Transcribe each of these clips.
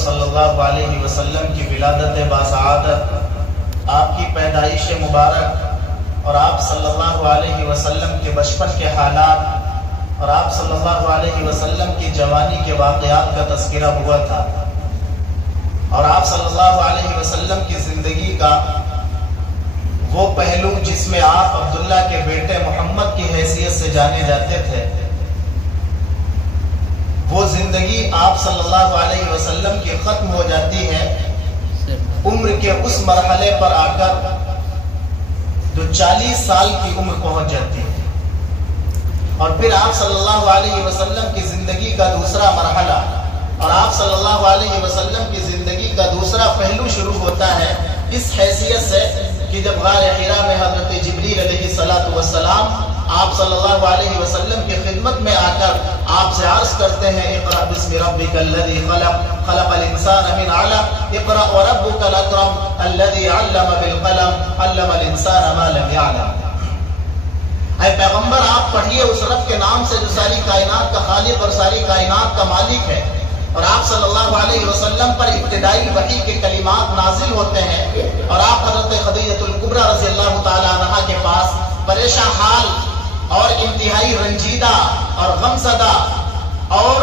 صلی اللہ علیہ وسلم کی ولادت باسعادت، آپ کی پیدائش مبارک اور آپ صلی اللہ علیہ وسلم کے بچپن کے حالات اور آپ صلی اللہ علیہ وسلم کی جوانی کے واقعات کا تذکرہ ہوا تھا، اور آپ صلی اللہ علیہ وسلم کی زندگی کا وہ پہلو جس میں آپ عبداللہ کے بیٹے محمد کی حیثیت سے جانے جاتے تھے، وہ زندگی آپ صلی اللہ علیہ وسلم کی ختم ہو جاتی ہے عمر کے اس مرحلے پر آ کر جو 40 سال کی عمر پہنچ جاتی ہے، اور پھر آپ صلی اللہ علیہ وسلم کی زندگی کا دوسرا مرحلہ اور آپ صلی اللہ علیہ وسلم کی زندگی کا دوسرا پہلو شروع ہوتا ہے اس حیثیت سے کہ جب غار حرا میں حضرت جبریل علیہ السلام آپ صلی اللہ علیہ وسلم کی خدمت میں آ کر آپ سے عرض کرتے ہیں اقرأ بسم ربک الذی خلق خلق الانسان من علق اقرأ وربک الاکرم الذی علم بالقلم علم الانسان ما لم يعلم۔ اے پیغمبر آپ پڑھیے اس رب کے نام سے جو ساری کائنات کا خالق اور ساری کائنات کا مالک ہے، اور آپ صلی اللہ علیہ وسلم پر ابتدائی وحی کے کلمات نازل ہوتے ہیں، اور آپ حضرت خدیجہ الکبریٰ رضی اللہ تعالیٰ عنہا کے پاس پریشان حال اور انتہائی رنجیدہ اور غمزدہ اور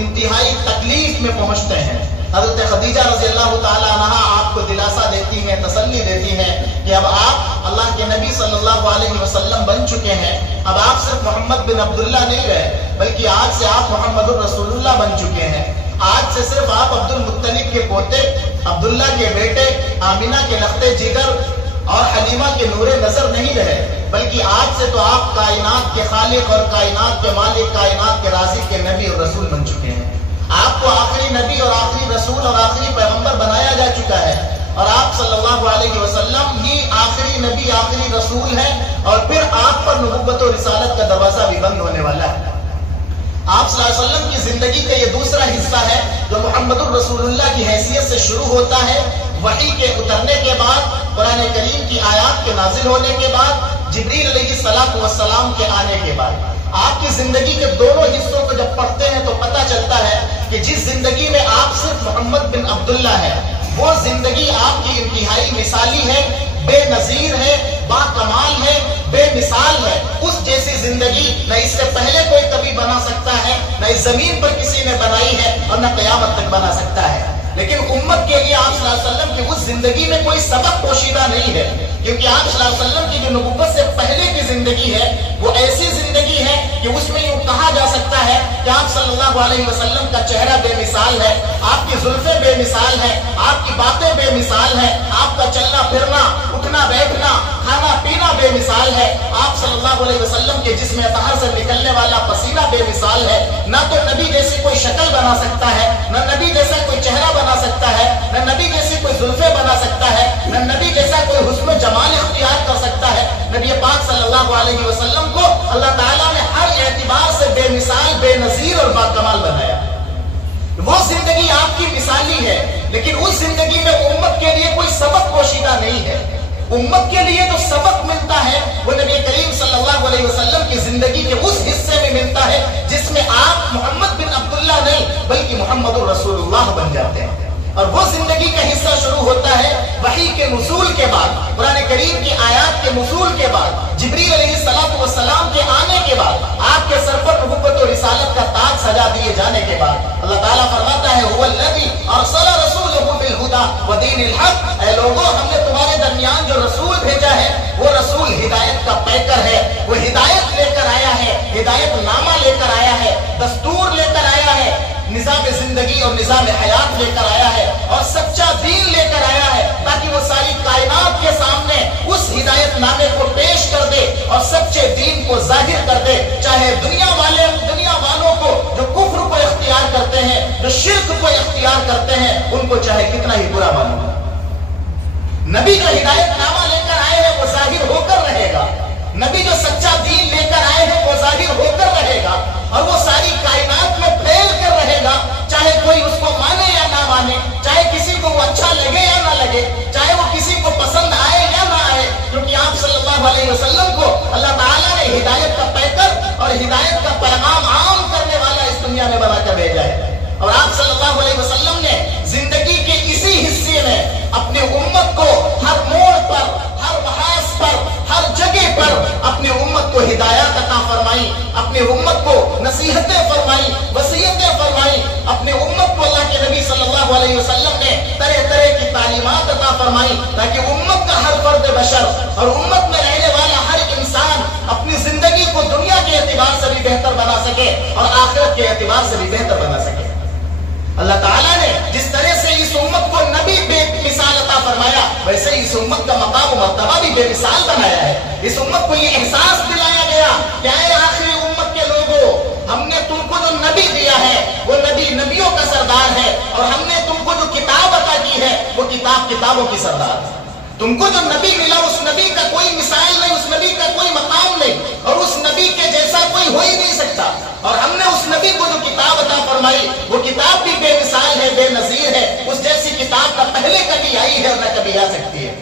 انتہائی تکلیف میں پہنچتے ہیں۔ حضرت خدیجہ رضی اللہ تعالیٰ عنہا آپ کو دلاسا دیتی ہیں، تسلی دیتی ہیں کہ اب آپ اللہ کے نبی صلی اللہ علیہ وسلم بن چکے ہیں، اب آپ صرف محمد بن عبداللہ نہیں رہے بلکہ آج سے آپ محمد الرسول اللہ بن چکے ہیں۔ آج سے صرف آپ عبد المطلب کے پوتے، عبداللہ کے بیٹے، آمینہ کے لختے جگر اور حلیمہ کے نور نظر نہیں رہے، بلکہ آج سے تو آپ کائنات کے خالق اور کائنات کے مالک، کائنات کے رازق کے نبی اور رسول بن چکے ہیں۔ آپ کو آخری نبی اور آخری رسول اور آخری پیغمبر بنایا جا چکا ہے، اور آپ صلی اللہ علیہ وسلم ہی آخری نبی، آخری رسول ہیں، اور پھر آپ پر نبوت و رسالت کا دروازہ بھی بند ہونے والا ہے۔ آپ صلی اللہ علیہ وسلم کی زندگی کا یہ دوسرا حصہ ہے جو محمد الرسول اللہ کی حیثیت سے شروع ہوتا ہے وحی کے اترنے کے بعد، قرآن کریم کی آیات کے نازل ہونے کے بعد، جبریل علیہ السلام کے آنے کے بعد۔ آپ کی زندگی کے دونوں حصوں کو جب پڑھتے ہیں تو پتہ چلتا ہے کہ جس زندگی میں آپ صرف محمد بن عبداللہ ہے، وہ زندگی آپ کی انتہائی مثالی ہے، بے نظیر ہے، با کمال ہے، بے مثال ہے۔ اس جیسی زندگی نہ اس سے پہلے کوئی کبھی بنا سکتا ہے، نہ اس زمین پر کسی نے بنائی ہے، اور نہ قیامت تک بنا سکتا ہے۔ لیکن امت کے لیے آپ صلی اللہ علیہ وسلم کی اس زندگی میں کوئی سبق پوشیدہ نہیں ہے، کیونکہ آپ صلی اللہ علیہ وسلم کی جو نبوت سے پہلے کی زندگی ہے وہ ایسی زندگی ہے کہ اس میں یوں کہا جا سکتا ہے کہ آپ صلی اللہ علیہ وسلم کا چہرہ بے مثال ہے، آپ کی زلفیں بے مثال ہیں، آپ کی باتیں بے مثال ہیں، آپ کا چلنا پھرنا، اٹھنا بیٹھنا، کھانا پینا بے مثال ہے، آپ صلی اللہ علیہ وسلم کے جسم اطہر سے نکلنے والا پسینہ بے مثال ہے۔ نہ تو نبی جیسی کوئی شکل بنا سکتا ہے، نہ نبی جیسا کوئی چہرہ بنا سکتا ہے، نہ نبی جیسی کوئی زلفیں بنا سکتا ہے، نہ نبی جیسا کوئی حسن و جمال اختیار کر سکتا ہے۔ نبی پاک صلی اللہ علیہ وسلم کو اللہ تعالیٰ نے ہر اعتبار سے بے مثال، بے نظیر اور باکمال بنایا۔ وہ زندگی آپ کی مثالی ہے، لیکن اس زندگی میں امت کے لیے کوئی سبق پوشیدہ نہیں ہے۔ امت کے لیے جو سبق ملتا ہے وہ نبی کریم صلی اللہ علیہ وسلم کی زندگی کے اس حصے میں ملتا ہے جس میں آپ محمد بن عبداللہ نہیں بلکہ محمد الرسول اللہ بن جاتے ہیں۔ اور وہ زندگی کا حصہ شروع ہوتا ہے وحی کے نزول کے بعد، قرآن کریم کی آیات کے نزول کے بعد، جبریل علیہ السلام کے آنے کے بعد، آپ کے سر پر نبوت و رسالت کا تاج سجا دیے جانے کے بعد۔ اللہ تعالیٰ فرماتا ہے هو الذی ارسل رسوله بالهدى ودین الحق، اے لوگوں ہم نے تمہارے درمیان جو رسول بھیجا ہے وہ رسول ہدایت کا پیکر ہے، وہ ہدایت لے کر آیا ہے، ہدایت نامہ لے کر آیا ہے، دستور لے کر آیا ہے، نظام زندگی اور نظام حیات لے کر آیا ہے، اور سچا دین لے کر آیا ہے، تاکہ وہ ساری کائنات کے سامنے اس ہدایت نامے کو پیش کر دے اور سچے دین کو ظاہر کر دے، چاہے دنیا والوں کو جو کفر کو اختیار کرتے ہیں، جو شرک کو اختیار کرتے ہیں، ان کو چاہے کتنا ہی برا معلوم ہو۔ نبی جو ہدایت نامہ لے کر آئے ہیں وہ ظاہر ہو کر رہے گا، نبی جو سچا دین لے کر آئے ہیں وہ ظاہر ہو کر رہے گا، اور وہ ساری کائنات میں پھیل کر رہے گا، چاہے کوئی اس کو مانے یا نہ مانے، چاہے کسی کو وہ اچھا لگے یا نہ لگے، چاہے وہ کسی کو پسند آئے یا نہ آئے، کیونکہ آپ صلی اللہ علیہ وسلم کو اللہ تعالیٰ نے ہدایت کا پیکر اور ہدایت کا پیغام عام کرنے والا اس دنیا میں بنا کر بھیجا ہے۔ اور آپ صلی اللہ علیہ وسلم نے تعلیمات عطا فرمائی تاکہ امت کا ہر فرد بشر اور امت میں رہنے والا ہر انسان اپنی زندگی کو دنیا کے اعتبار سے بھی بہتر بنا سکے اور آخرت کے اعتبار سے بھی بہتر بنا سکے۔ اللہ تعالیٰ نے جس طرح سے اس امت کو نبی بے مثال عطا فرمایا، ویسے اس امت کا مقام و مرتبہ بھی بے مثال بنایا ہے۔ اس امت کو یہ احساس دلایا گیا کہ اے آخری امت کے لوگوں، ہم نے تم کو جو نبی دیا ہے وہ نبی نبیوں کا سردار ہے، اور ہم نے تم کو جو کتاب عطا کی ہے وہ کتاب کتابوں کی سردار ہے۔ تم کو جو نبی ملا اس نبی کا کوئی مثال نہیں، اس نبی کا کوئی مقام نہیں، اور اس نبی کے جیسا کوئی ہو ہی نہیں سکتا۔ اور ہم نے اس نبی کو جو کتاب عطا فرمائی وہ کتاب بھی بے مثال ہے، بے نظیر ہے، اس جیسی کتاب نہ پہلے کبھی آئی ہے اور نہ کبھی آ سکتی ہے۔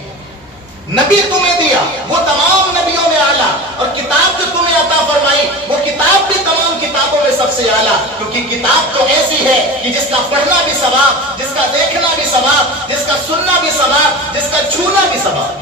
نبی تمہیں دیا وہ تمام نبیوں میں اعلیٰ، اور کتاب جو تمہیں عطا فرمائی وہ کتاب بھی تمام کتابوں میں سب سے اعلیٰ، کیونکہ کتاب تو ایسی ہے کہ جس کا پڑھنا بھی ثواب، جس کا دیکھنا بھی ثواب، جس کا سننا بھی ثواب، جس کا چھونا بھی ثواب۔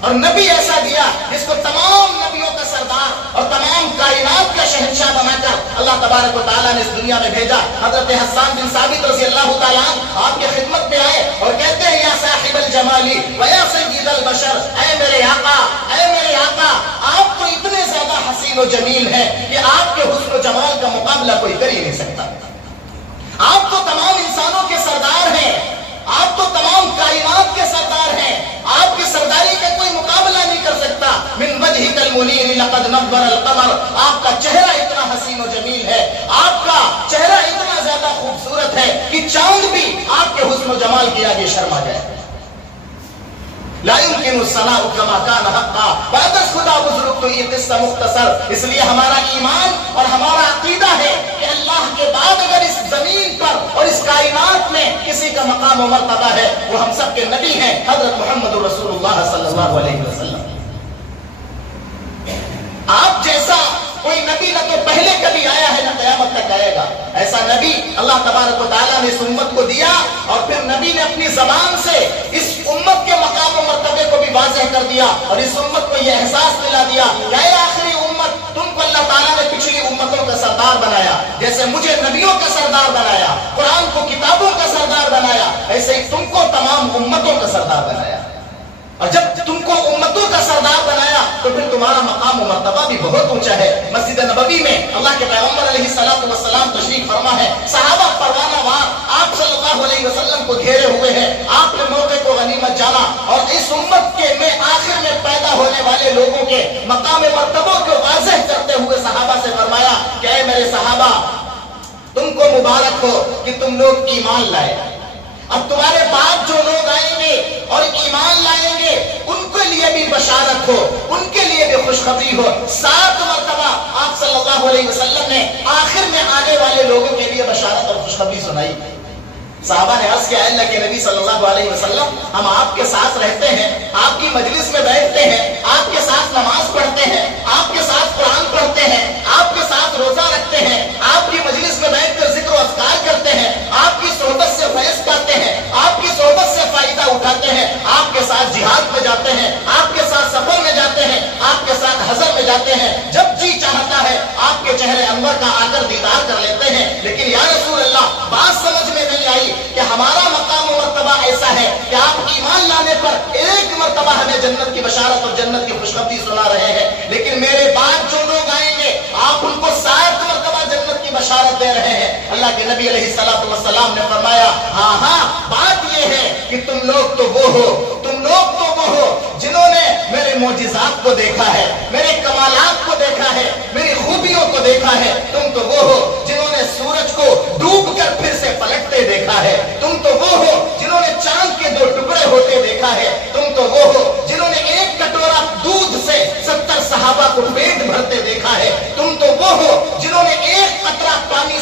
اور نبی ایسا دیا جس کو تمام نبیوں کا سردار اور تمام کائنات کا شہنشاہ بنا کر اللہ تبارک و تعالیٰ نے اس دنیا میں بھیجا۔ حضرت حسان بن ثابت رضی اللہ تعالیٰ عنہ آپ کے خدمت میں آئے اور کہتے ہیں یا صاحب الجمالی و یا سید البشر، اے میرے آقا، اے میرے آقا، آپ تو اتنے زیادہ حسین و جمیل ہیں کہ آپ کے حسن و جمال کا مقابلہ کوئی کر ہی نہیں سکتا۔ آپ تو تمام انسانوں کے سردار ہیں، آپ تو تمام کائنات کے سردار ہیں، آپ کی سرداری کا کوئی مقابلہ نہیں کر سکتا۔ من وجہک المنیر لقد نور القمر، آپ کا چہرہ اتنا حسین و جمیل ہے، آپ کا چہرہ اتنا زیادہ خوبصورت ہے کہ چاند بھی آپ کے حسن و جمال کے آگے شرما جائے۔ لا يمكن الثناء كما كان حقا، بعد خدا بزرگ تو یہ قصہ مختصر، اس لیے ہمارا ایمان اور ہمارا عقیدہ ہے کہ اللہ کے بعد اگر اس زمین پر اور اس کائنات میں کسی کا مقام و مرتبہ ہے وہ ہم سب کے نبی ہیں، حضرت محمد رسول اللہ صلی اللہ علیہ وسلم۔ آپ جیسا کوئی نبی نہ تو پہلے کبھی آیا ہے نہ قیامت تک آئے گا۔ ایسا نبی اللہ تبارک و تعالیٰ نے اس امت کو دیا، اور پھر نبی نے اپنی زبان سے اس امت کے مقام و مرتبے کو بھی واضح کر دیا، اور اس امت کو یہ احساس دلا دیا کہ اے آخری امت، تم کو اللہ تعالیٰ نے پچھلی امتوں کا سردار بنایا، جیسے مجھے نبیوں کا سردار بنایا، قرآن کو کتابوں کا سردار بنایا، ایسے ہی تم کو تمام امتوں کا سردار بنایا۔ اور جب تم کو امتوں کا سردار بنایا تو پھر تمہارا مقام و مرتبہ بھی بہت اونچا ہے۔ مسجد نبوی میں اللہ کے پیغمبر علیہ السلام تشریف فرما ہے، صحابہ پروانہ وار آپ صلی اللہ علیہ وسلم کو گھیرے ہوئے ہیں، آپ نے موقع کو غنیمت جانا اور اس امت کے میں آخر میں پیدا ہونے والے لوگوں کے مقام مرتبوں کو واضح کرتے ہوئے صحابہ سے فرمایا کہ اے میرے صحابہ، تم کو مبارک ہو کہ تم لوگ ایمان لائے۔ اب تمہارے بعد جو لوگ آئیں گے اور ایمان لائیں گے ان کے لیے بھی بشارت ہو، ان کے لیے بھی خوشخبری ہو۔ 7 مرتبہ آپ صلی اللہ علیہ وسلم نے آخر میں آنے والے لوگوں کے لیے بشارت اور خوشخبری سنائی۔ صحابہ نے عرض کیا اے اللہ کے نبی صلی اللہ علیہ وسلم، ہم آپ کے ساتھ رہتے ہیں، آپ کی مجلس میں بیٹھتے ہیں، آپ کے ساتھ نماز پڑھتے ہیں، آپ کے ساتھ قرآن پڑھتے ہیں، آپ کے ساتھ روزہ رکھتے ہیں، آپ کی مجلس میں بیٹھ کر ذکر و اذکار کرتے ہیں، آپ کی صحبت سے فیض پاتے ہیں، آپ کی صحبت سے فائدہ اٹھاتے ہیں، آپ کے ساتھ جہاد میں جاتے ہیں، آپ کے ساتھ سفر میں جاتے ہیں، آپ کے ساتھ حضر میں جاتے ہیں، جب جی چاہتا ہے آپ کے چہرے انور کا آ کر دیدار کر لیتے ہیں۔ لیکن یا رسول اللہ، بات سمجھ میں نہیں آئی کہ ہمارا مقام و مرتبہ ایسا ہے کہ آپ ایمان لانے پر ایک مرتبہ ہمیں جنت کی بشارت اور جنت کی خوشخبری سنا رہے ہیں، لیکن میرے بعد جو لوگ آئیں گے آپ ان کو 7 مرتبہ جنت کی بشارت دے رہے ہیں۔ اللہ کے نبی علیہ السلام نے فرمایا ہاں بات یہ ہے کہ تم لوگ تو وہ ہو، تم لوگ تو وہ ہو جنہوں نے میرے معجزات کو دیکھا ہے، میرے کمالات کو دیکھا ہے، میری خوبیوں کو دیکھا ہے۔ تم تو وہ ہو جنہوں نے سورج کو ڈوب کر پھر سے پلٹتے دیکھا ہے۔ تم تو وہ ہو جنہوں نے چاند کے 2 ٹکڑے ہوتے دیکھا ہے۔ تم تو وہ ہو جنہوں نے 1 کٹورا دودھ سے 70 صحابہ کو پیٹ بھرتے دیکھا ہے۔ تم تو وہ ہو جنہوں نے 1 قطرہ پانی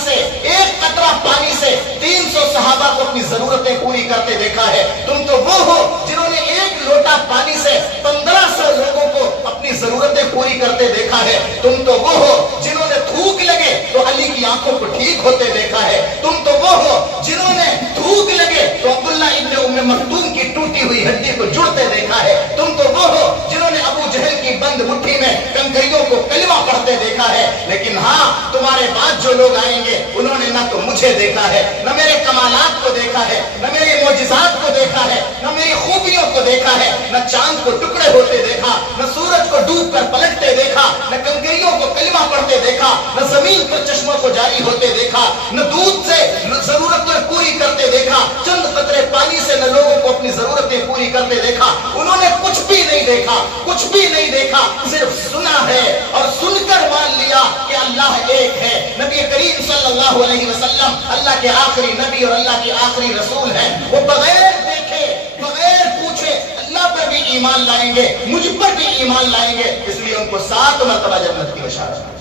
سے 300 صحابہ کو اپنی ضرورتیں پوری کرتے دیکھا ہے۔ تم تو وہ ہو جنہوں نے 1 لوٹا پانی سے 1500 لوگوں کو اپنی ضرورتیں پوری کرتے دیکھا ہے۔ تم تو وہ ہو جنہوں نے تھوک لگے تو علی کی آنکھوں کو ٹھیک ہوتے دیکھا ہے۔ تم تو وہ ہو جنہوں نے تھوک لگے تو عبداللہ ابن ام مکتوم کی ٹوٹی ہوئی ہڈی کو جڑتے دیکھا ہے۔ تم تو وہ ہو جنہوں نے ابو جہل کی بند مٹھی میں کنکریوں کو کلمہ پڑھتے دیکھا ہے۔ لیکن ہاں، تمہارے بعد جو لوگ آئیں گے انہوں نے نہ تو مجھے دیکھا ہے، نہ میرے کمالات کو دیکھا ہے، نہ میرے معجزات کو دیکھا ہے، نہ میری خوبیوں کو دیکھا ہے، نہ چاند کو ٹکڑے ہوتے دیکھا، نہ سورج کو ڈوب کر پلٹتے دیکھا، نہ کنکریوں کو کلمہ پڑھتے دیکھا، نہ زمین پر چشموں کو جاری ہوتے دیکھا، نہ دودھ سے ضرورتیں پوری کرتے دیکھا، چند قطرے پانی سے نہ لوگوں کو اپنی ضرورتیں پوری کرتے دیکھا۔ انہوں نے کچھ بھی نہیں دیکھا، کچھ بھی نہیں دیکھا، صرف سنا ہے اور سن کر مان لیا کہ اللہ ایک ہے۔ نبی کریم صلی اللہ علیہ وسلم اللہ کے آخری نبی اور اللہ کے آخری رسول ہیں۔ وہ بغیر دیکھے، بغیر پوچھے اللہ پر بھی ایمان لائیں گے، مجھ پر بھی ایمان لائیں گے، اس لیے ان کو 7 مرتبہ جنت کی بشارت،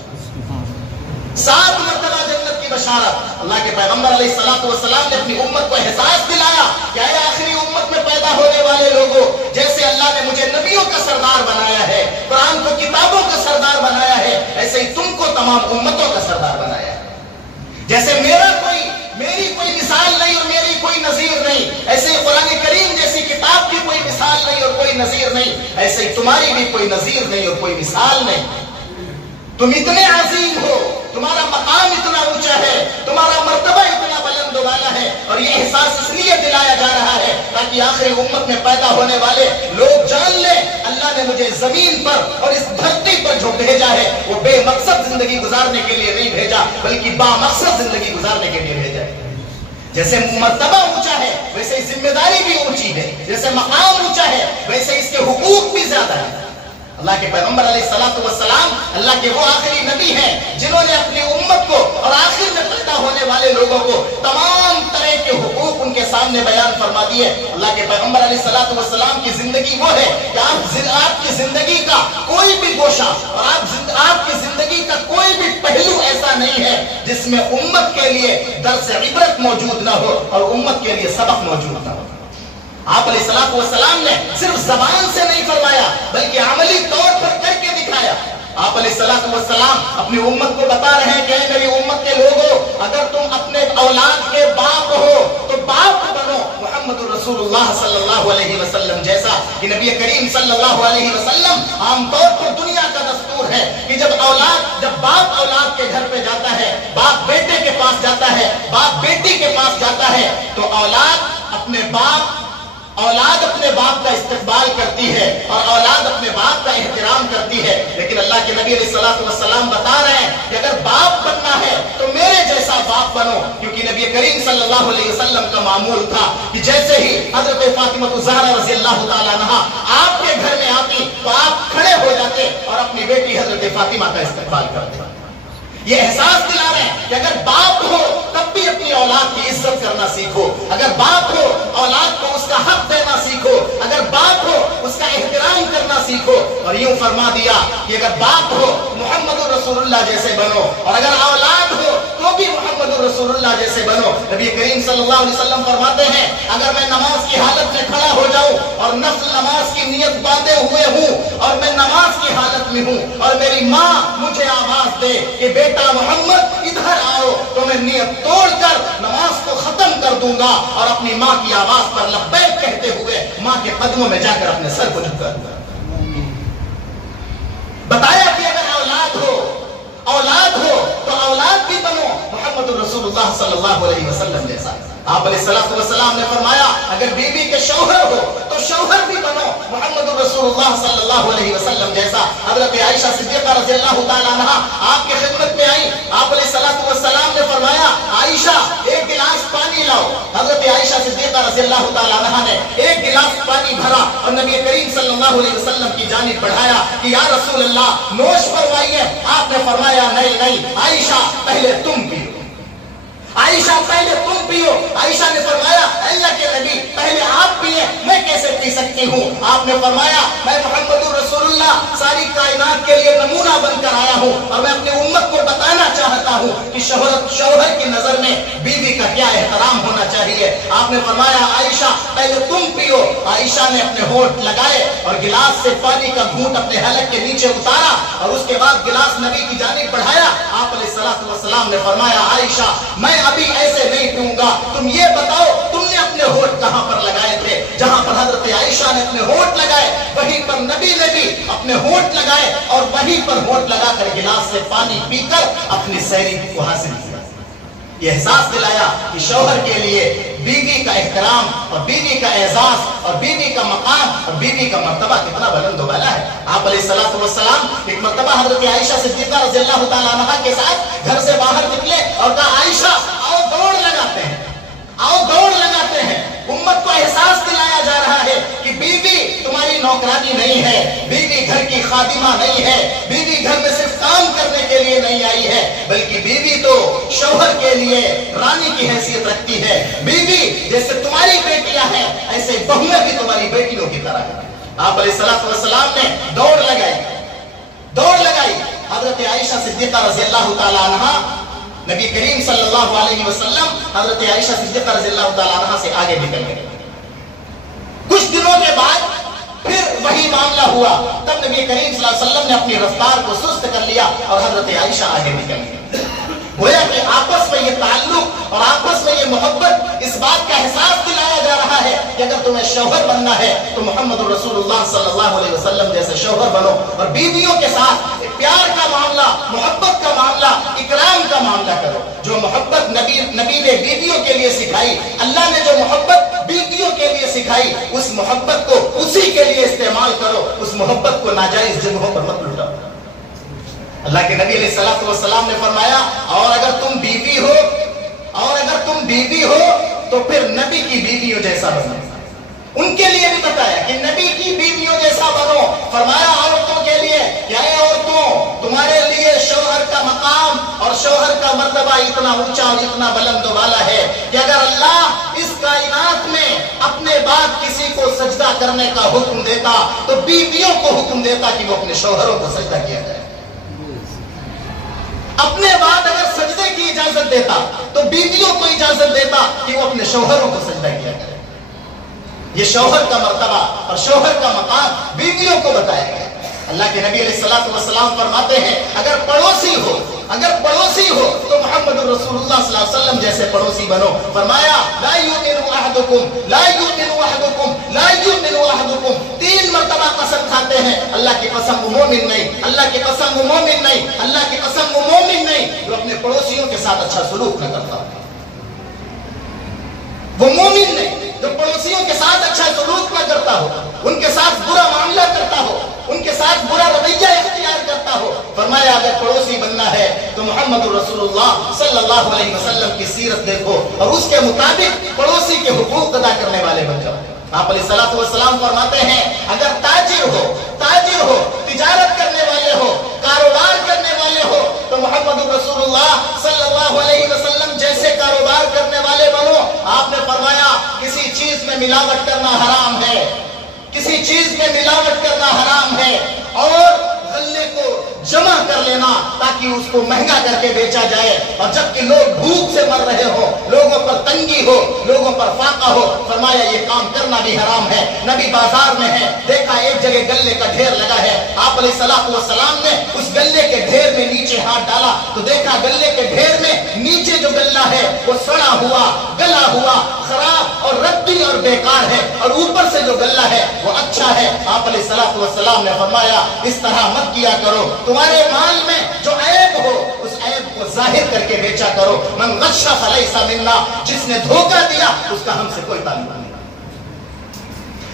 7 مرتبہ جنت کی بشارت۔ اللہ کے پیغمبر علیہ السلام نے اپنی امت کو احساس دلایا کہ اے آخری امت میں پیدا ہونے والے لوگوں، جیسے اللہ نے مجھے نبیوں کا سردار بنایا ہے، قرآن کو کتابوں کا سردار بنایا ہے، ایسے ہی تم کو تمام امتوں کا سردار بنایا ہے۔ جیسے میری کوئی مثال نہیں اور میری کوئی نظیر نہیں، ایسے ہی قرآن کریم جیسی کتاب کی کوئی مثال نہیں اور کوئی نظیر نہیں، ایسے ہی تمہاری بھی کوئی نظیر نہیں اور کوئی مثال نہیں۔ تم اتنے عظیم ہو، تمہارا مقام اتنا اونچا ہے، تمہارا مرتبہ اتنا بلند و بالا ہے، اور یہ احساس اس لیے دلایا جا رہا ہے تاکہ آخری امت میں پیدا ہونے والے لوگ جان لیں اللہ نے مجھے زمین پر اور اس دھرتی پر جو بھیجا ہے وہ بے مقصد زندگی گزارنے کے لیے نہیں بھیجا، بلکہ با مقصد زندگی گزارنے کے لیے بھیجا ہے۔ جیسے مرتبہ اونچا ہے ویسے ہی ذمہ داری بھی اونچی ہے، جیسے مقام اونچا ہے ویسے اس کے حقوق بھی زیادہ ہیں۔ اللہ کے پیغمبر علیہ السلام اللہ کے وہ آخری نبی ہیں جنہوں نے اپنی امت کو اور آخر میں پیدا ہونے والے لوگوں کو تمام طرح کے حقوق ان کے سامنے بیان فرما دیے۔ اللہ کے پیغمبر علیہ السلام کی زندگی وہ ہے کہ آپ کی زندگی کا کوئی بھی گوشہ اور آپ کی زندگی کا کوئی بھی پہلو ایسا نہیں ہے جس میں امت کے لیے درس عبرت موجود نہ ہو اور امت کے لیے سبق موجود نہ ہو۔ آپ علیہ السلام نے صرف زبان سے نہیں فرمایا بلکہ عملی طور پر کر کے دکھایا۔ آپ علیہ السلام اپنی امت کو بتا رہے ہیں کہ اے میری امت کے لوگوں، اگر تم اپنے اولاد کے باپ ہو تو باپ بنو محمد الرسول اللہ صلی اللہ علیہ وسلم جیسا کہ نبی کریم صلی اللہ علیہ وسلم عام طور پر دنیا کا دستور ہے کہ جب باپ اولاد کے گھر پہ جاتا ہے، باپ بیٹے کے پاس جاتا ہے، باپ بیٹی کے پاس جاتا ہے تو اولاد اپنے باپ کا استقبال کرتی ہے اور اولاد اپنے باپ کا احترام کرتی ہے۔ لیکن اللہ کے نبی علیہ السلام بتا رہے ہیں کہ اگر باپ بننا ہے تو میرے جیسا باپ بنو، کیونکہ نبی کریم صلی اللہ علیہ وسلم کا معمول تھا کہ جیسے ہی حضرت فاطمہ الزہرا رضی اللہ تعالیٰ عنہا آپ کے گھر میں آتی تو آپ کھڑے ہو جاتے اور اپنی بیٹی حضرت فاطمہ کا استقبال کرتے۔ یہ احساس دلا رہے ہیں کہ اگر باپ ہو تب بھی اپنی اولاد کی عزت کرنا سیکھو، اگر باپ ہو اولاد کو اس کا حق دینا سیکھو، اگر باپ ہو اس کا احترام کرنا سیکھو۔ اور یوں فرما دیا کہ اگر باپ ہو محمد الرسول اللہ جیسے بنو اور اگر اولاد ہو تو بھی محمد الرسول اللہ جیسے بنو۔ نبی کریم صلی اللہ علیہ وسلم فرماتے ہیں اگر میں نماز کی حالت میں کھڑا ہو جاؤں اور نفل نماز کی نیت باندھے ہوئے ہوں اور میں نماز کی حالت میں ہوں اور میری ماں مجھے آواز دے کہ بیٹا محمد ادھر آؤ تو میں نیت توڑ کر نماز کو ختم کر دوں گا اور اپنی ماں کی آواز پر لبیک کہتے ہوئے ماں کے قدموں میں جا کر اپنے سر کو جھکا دوں گا۔ بتایا کہ اگر اولاد ہو تو اولاد بھی بنو محمد الرسول اللہ صلی اللہ علیہ وسلم جیسا۔ آپ علیہ السلام نے فرمایا اگر بیوی کے شوہر ہو تو شوہر بھی بنو محمد الرسول اللہ صلی اللہ علیہ وسلم جیسا۔ حضرت عائشہ صدیقہ رضی اللہ تعالیٰ عنہا آپ کے خدمت میں آئی، آپ علیہ السلام نے فرمایا عائشہ ایک گلاس پانی لاؤ۔ حضرت عائشہ صدیقہ رضی اللہ تعالیٰ عنہا نے ایک گلاس پانی بھرا اور نبی کریم صلی اللہ علیہ وسلم کی جانب بڑھایا کہ یا رسول اللہ نوش فرمائیے۔ آپ نے فرمایا نہیں عائشہ پہلے تم پیو، عائشہ پہلے تم پیو۔ عائشہ نے فرمایا اللہ کے نبی پہلے آپ پیئے، میں کیسے پی سکتی ہوں؟ آپ نے فرمایا میں محمد رسول اللہ ساری کائنات کے لیے نمونہ بن کر آیا ہوں اور میں اپنی امت کو بتانا چاہتا ہوں کہ شوہر کی نظر میں بیوی کا کیا احترام ہونا چاہیے۔ آپ نے فرمایا عائشہ پہلے تم پیو۔ عائشہ نے اپنے ہونٹ لگائے اور گلاس سے پانی کا گھونٹ اپنے حلق کے نیچے اتارا اور اس کے بعد گلاس نبی کی جانب بڑھایا۔ آپ علیہ السلام نے فرمایا عائشہ میں ابھی ایسے نہیں پیوں گا، تم یہ بتاؤ تم نے اپنے ہونٹ کہاں پر لگائے تھے؟ جہاں پر حضرت عائشہ نے اپنے ہونٹ لگائے وہیں پر نبی نے بھی اپنے ہونٹ لگائے اور وہیں پر ہونٹ لگا کر گلاس سے پانی پی کر اپنی سحری کو حاصل کیا۔ یہ احساس دلایا کہ شوہر کے لیے بیوی کا احترام اور بیوی کا اعزاز اور بیوی کا مقام اور بیوی کا مرتبہ کتنا بلند و بالا ہے۔ آپ علیہ الصلوۃ والسلام ایک مرتبہ حضرت عائشہ صدیقہ رضی اللہ تعالیٰ عنہا کے ساتھ گھر سے باہر نکلے اور کہا عائشہ آؤ دوڑ لگاتے ہیں، آؤ دوڑ لگاتے ہیں۔ امت کو احساس دلایا جا رہا ہے کہ بیوی تمہاری نوکرانی نہیں ہے، بیوی گھر کی خادمہ نہیں ہے، بیوی گھر میں صرف کام کرنے کے لیے نہیں آئی ہے، بلکہ بیوی تو شوہر کے لیے رانی کی حیثیت رکھتی ہے۔ بیوی جیسے تمہاری بیٹیاں ہیں ایسے بہویں بھی تمہاری بیٹیوں کی طرح ہیں۔ آپ علیہ الصلوۃ والسلام نے دوڑ لگائی۔ حضرت عائشہ صدیقہ رضی اللہ تعالیٰ عنہا نبی کریم صلی اللہ علیہ وسلم حضرت عائشہ صدیقہ رضی اللہ تعالیٰ عنہ سے آگے نکل گئے۔ کچھ دنوں کے بعد پھر وہی معاملہ ہوا، تب نبی کریم صلی اللہ علیہ وسلم نے اپنی رفتار کو سست کر لیا اور حضرت عائشہ آگے نکل گئی۔ گویا کہ آپس میں یہ تعلق اور آپس میں یہ محبت اس بات کا احساس دلایا جا رہا ہے کہ اگر تمہیں شوہر بننا ہے تو محمد رسول اللہ صلی اللہ علیہ وسلم جیسے شوہر بنو، اور بیویوں کے ساتھ پیار کا معاملہ، محبت کا معاملہ، اکرام کا معاملہ کرو۔ جو محبت نبی نے بیویوں کے لیے سکھائی، اللہ نے جو محبت بیویوں کے لیے سکھائی، اس محبت کو اسی کے لیے استعمال کرو، اس محبت کو ناجائز جگہوں پر مت لٹاؤ۔ اللہ کے نبی علیہ الصلوۃ والسلام نے فرمایا اور اگر تم بیوی ہو تو پھر نبی کی بیویوں جیسا بنو۔ ان کے لیے بھی بتایا کہ نبی کی بیویوں جیسا بنو۔ فرمایا عورتوں کے لیے کیا ہے، عورتوں تمہارے لیے شوہر کا مقام اور شوہر کا مرتبہ اتنا اونچا اور اتنا بلند و بالا ہے کہ اگر اللہ اس کائنات میں اپنے بعد کسی کو سجدہ کرنے کا حکم دیتا تو بیویوں کو حکم دیتا کہ وہ اپنے شوہروں کو سجدہ کیا جائے۔ اپنے بعد اگر سجدے کی اجازت دیتا تو بیویوں کو اجازت دیتا کہ وہ اپنے شوہروں کو سجدہ کیا کرے۔ یہ شوہر کا مرتبہ اور شوہر کا مقام بیویوں کو بتایا گیا۔ اللہ کے نبی علیہ الصلوۃ والسلام فرماتے ہیں اگر پڑوسی ہو تو محمد رسول اللہ صلی اللہ علیہ وسلم جیسے پڑوسی بنو۔ فرمایا لا یؤمن احدکم، 3 مرتبہ قسم کھاتے ہیں، اللہ کی قسم وہ مومن نہیں، اللہ کی قسم وہ مومن نہیں، اللہ کی قسم وہ مومن نہیں جو اپنے پڑوسیوں کے ساتھ اچھا سلوک نہ کرتا۔ وہ مومن نہیں جو پڑوسیوں کے ساتھ اچھا سلوک نہ کرتا ہو، ان کے ساتھ برا معاملہ کرتا ہو، ان کے ساتھ برا رویہ اختیار کرتا ہو۔ فرمایا اگر پڑوسی بننا ہے تو محمد رسول اللہ صلی اللہ علیہ وسلم کی سیرت دیکھو اور اس کے مطابق پڑوسی کے حقوق ادا کرنے والے بن جاؤ۔ آپ علیہ الصلوۃ والسلام فرماتے ہیں اگر تاجر ہو، تجارت کرنے والے ہو، کاروبار کرنے والے ہو تو محمد رسول اللہ صلی اللہ علیہ وسلم جیسے کاروبار کرنے والے بنو۔ آپ نے فرمایا کسی چیز میں ملاوٹ کرنا حرام ہے، کسی چیز میں ملاوٹ کرنا حرام ہے، اور غلے کو جمع کر لینا تاکہ اس کو مہنگا کر کے بیچا جائے، اور جبکہ لوگ بھوک سے مر رہے ہو، لوگوں پر تنگی ہو، لوگوں پر فاقہ ہو، فرمایا یہ کام کرنا بھی حرام ہے۔ نبی بازار میں ہے، دیکھا ایک جگہ گلے کا ڈھیر لگا ہے، آپ علیہ الصلوۃ والسلام نے اس گلے کے ڈھیر میں نیچے ہاتھ ڈالا تو دیکھا گلے کے ڈھیر میں نیچے جو گلہ ہے وہ سڑا ہوا، گلا ہوا، خراب اور ردی اور بیکار ہے، اور اوپر سے جو گلہ ہے وہ اچھا ہے۔ آپ علیہ الصلوۃ والسلام نے فرمایا اس طرح مت کیا کرو، تمہارے مال میں جو عیب ہو اس عیب کو ظاہر کر کے بیچا کرو۔ من غش فلیس منا، جس نے دھوکہ دیا اس کا ہم سے کوئی تعلق نہیں،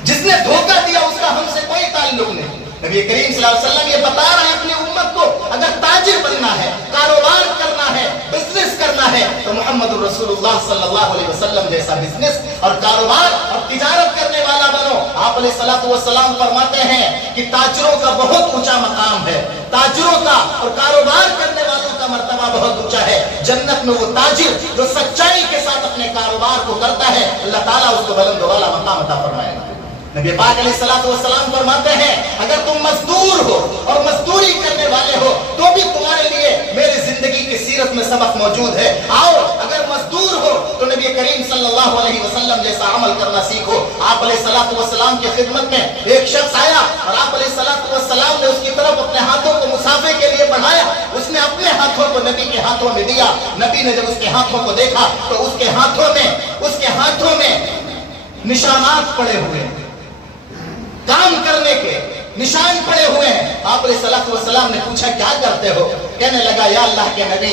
جس نے دھوکہ دیا اس کا ہم سے کوئی تعلق نہیں۔ نبی کریم صلی اللہ علیہ وسلم یہ بتا رہے ہیں اپنی امت کو اگر تاجر بننا ہے، کاروبار کرنا ہے، بزنس کرنا ہے تو محمد رسول اللہ صلی اللہ علیہ وسلم جیسا بزنس اور کاروبار اور تجارت کرنے والا بنو۔ آپ علیہ الصلوۃ والسلام فرماتے ہیں کہ تاجروں کا بہت اونچا مقام ہے، تاجروں کا اور کاروبار کرنے والوں کا مرتبہ بہت اونچا ہے۔ جنت میں وہ تاجر جو سچائی کے ساتھ اپنے کاروبار کو کرتا ہے اللہ تعالیٰ اس کو بلند و بالا مقام عطا فرمائے گا۔ نبی پاک علیہ الصلوۃ والسلام فرماتے ہیں اگر تم مزدور ہو اور مزدوری کرنے والے ہو تو بھی تمہارے لیے میری زندگی کی سیرت میں سبق موجود ہے۔ آؤ اگر مزدور ہو تو نبی کریم صلی اللہ علیہ وسلم جیسا عمل کرنا سیکھو۔ آپ علیہ الصلوۃ والسلام کی خدمت میں ایک شخص آیا اور آپ علیہ الصلوۃ والسلام نے اس کی طرف اپنے ہاتھوں کو مسافے کے لیے بڑھایا، اس نے اپنے ہاتھوں کو نبی کے ہاتھوں میں دیا۔ نبی نے جب اس کے ہاتھوں کو دیکھا تو اس کے ہاتھوں میں نشانات پڑے ہوئے ہیں، کام کرنے کے نشان پڑے ہوئے ہیں۔ آپ علیہ الصلوۃ والسلام نے پوچھا کیا کرتے ہو؟ کہنے لگا یا اللہ کے نبی